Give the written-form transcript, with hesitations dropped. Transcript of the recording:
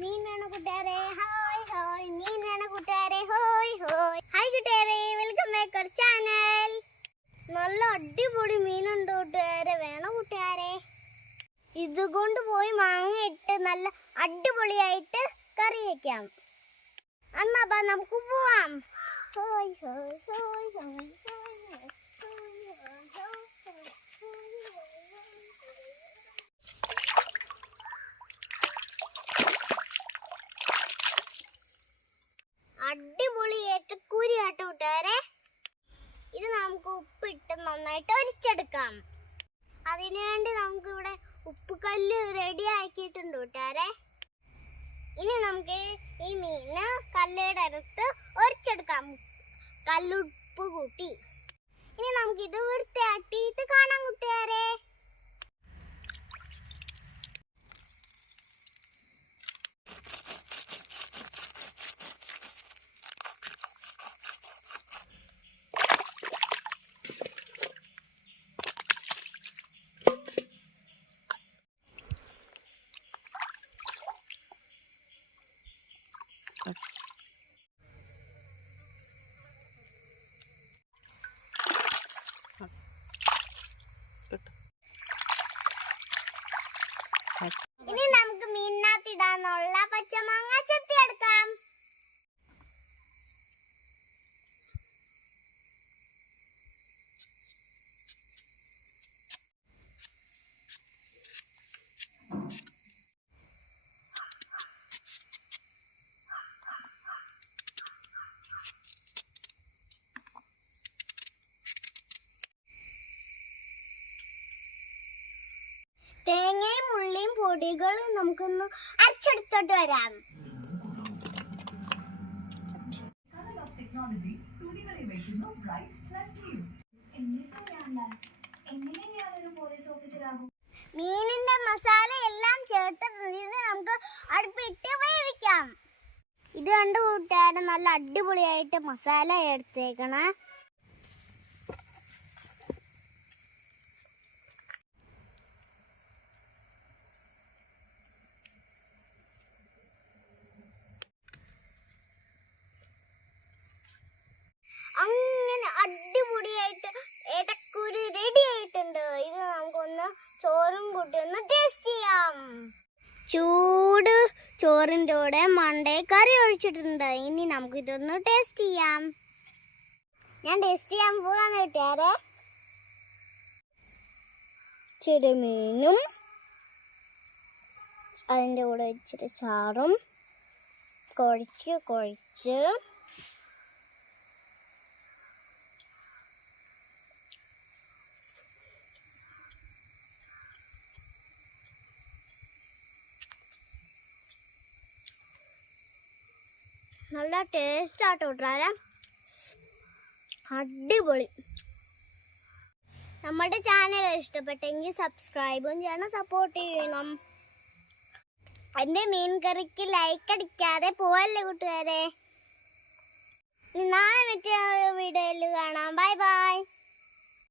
മീൻ വേണം കൂട്ടുകാരെ, ഹോയ് ഹോയ്. മീൻ വേണം കൂട്ടുകാരെ, ഹോയ് ഹോയ്. ഹായ് കൂട്ടുകാരെ, വെൽക്കം ബാക്ക് അവർ ചാനൽ. നല്ല അടിപൊളി മീനുണ്ട് കൂട്ടുകാരെ, വേണം കൂട്ടുകാരെ. ഇതുകൊണ്ട് പോയി മാങ്ങ ഇട്ട് നല്ല അടിപൊളിയായിട്ട് കറി വെക്കാം. എന്നാ നമുക്ക് പോവാം. ഹോയ് ഹോയ് ഹോയ് ഹോയ് ഹോയ്. അടിപൊളി ഏട്ടക്കൂരി ആട്ട കൂട്ടുകാരെ. ഇത് നമുക്ക് ഉപ്പിട്ട് നന്നായിട്ട് ഒരിച്ചെടുക്കാം. അതിനുവേണ്ടി നമുക്ക് ഇവിടെ ഉപ്പുകല്ല് റെഡി ആക്കിയിട്ടുണ്ട് കൂട്ടുകാരെ. ഇനി നമുക്ക് ഈ മീന് കല്ലുയുടെ അടുത്ത് ഒരിച്ചെടുക്കാം, കല്ലുപ്പ് കൂട്ടി. ഇനി നമുക്കിത് വൃത്തിയാക്കിയിട്ട് കാണാം കൂട്ടുകാരെ. ഇനി നമുക്ക് മീനിനകത്തിടാനുള്ള പച്ചമാങ്ങ ചെത്തിയെടുക്കാം. തേങ്ങയും ഉള്ളിയും പൊടികളും നമുക്കൊന്ന് അരച്ചെടുത്തോട്ട് വരാം. മീനിന്റെ മസാല എല്ലാം ചേർത്ത് നമുക്ക് അടുപ്പിട്ട് വേവിക്കാം. ഇത് കണ്ടു കൂട്ടുകാരെ, നല്ല അടിപൊളിയായിട്ട് മസാല എടുത്തേക്കണേ. അങ്ങനെ അടിപൊളിയായിട്ട് ഏട്ടക്കൂരി റെഡി ആയിട്ടുണ്ട്. ഇത് നമുക്കൊന്ന് ചോറും കൂട്ടി ഒന്ന് ടേസ്റ്റ് ചെയ്യാം. ചൂട് ചോറിൻ്റെ കൂടെ മണ്ടേ കറി ഒഴിച്ചിട്ടുണ്ട്. ഇനി നമുക്ക് ഇതൊന്ന് ടേസ്റ്റ് ചെയ്യാം. ഞാൻ ടേസ്റ്റ് ചെയ്യാൻ പോകാന്ന് കിട്ടിയാരെ. ചെറുമീനും അതിൻ്റെ കൂടെ ഇച്ചിരി ചാറും കുഴച്ച് നല്ല ടേസ്റ്റ് ആട്ടോ കൂട്ടുകാരെ, അടിപൊളി. നമ്മുടെ ചാനൽ ഇഷ്ടപ്പെട്ടെങ്കിൽ സബ്സ്ക്രൈബും ചെയ്യണം, സപ്പോർട്ട് ചെയ്യണം. എൻ്റെ മീൻ കറിക്ക് ലൈക്ക് അടിക്കാതെ പോവല്ലേ കൂട്ടുകാരെ. നാളെ മറ്റേ വീഡിയോയിൽ കാണാം. Bye bye.